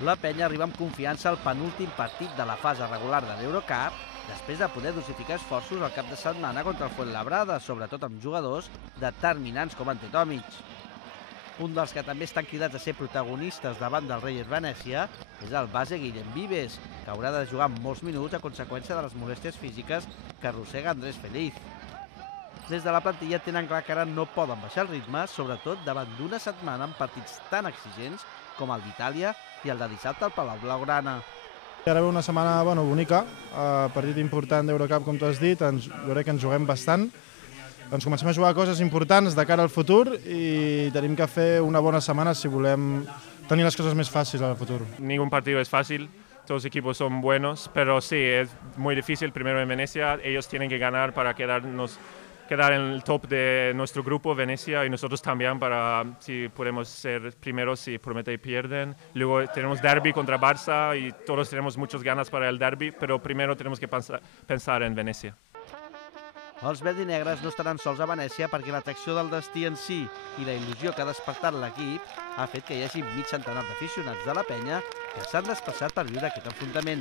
La penya arriba amb confiança al penúltim partit de la fase regular de l'Eurocup, després de poder dosificar esforços el cap de setmana contra el Fuenlabrada, sobretot amb jugadors determinants com Ante Tomic. Un dels que també estan cridats a ser protagonistes davant del Reyer Venècia és el base Guillem Vives, que haurà de jugar molts minuts a conseqüència de les molèsties físiques que arrossega Andrés Feliz. Des de la plantilla tenen clar que ara no poden baixar el ritme, sobretot davant d'una setmana amb partits tan exigents com el d'Itàlia i el de dissabte al Palau Blaugrana. Ara ve una setmana bonica, partit important d'Eurocup, com tu has dit, jo crec que ens juguem bastant. Ens comencem a jugar coses importants de cara al futur i tenim que fer una bona setmana si volem tenir les coses més fàcils al futur. Ningún partido es fácil, todos los equipos son buenos, pero sí, es muy difícil primero en Venecia, ellos tienen que ganar para quedar en el top de nuestro grupo, Venecia, y nosotros también para si podemos ser primeros si promete y pierden. Luego tenemos derbi contra Barça y todos tenemos muchas ganas para el derbi, pero primero tenemos que pensar en Venecia. Els verd i negres no estaran sols a Venècia perquè l'atracció del destí en si i la il·lusió que ha despertat l'equip ha fet que hi hagi mig centenar d'aficionats de la penya que s'han desplaçat per viure aquest enfrontament.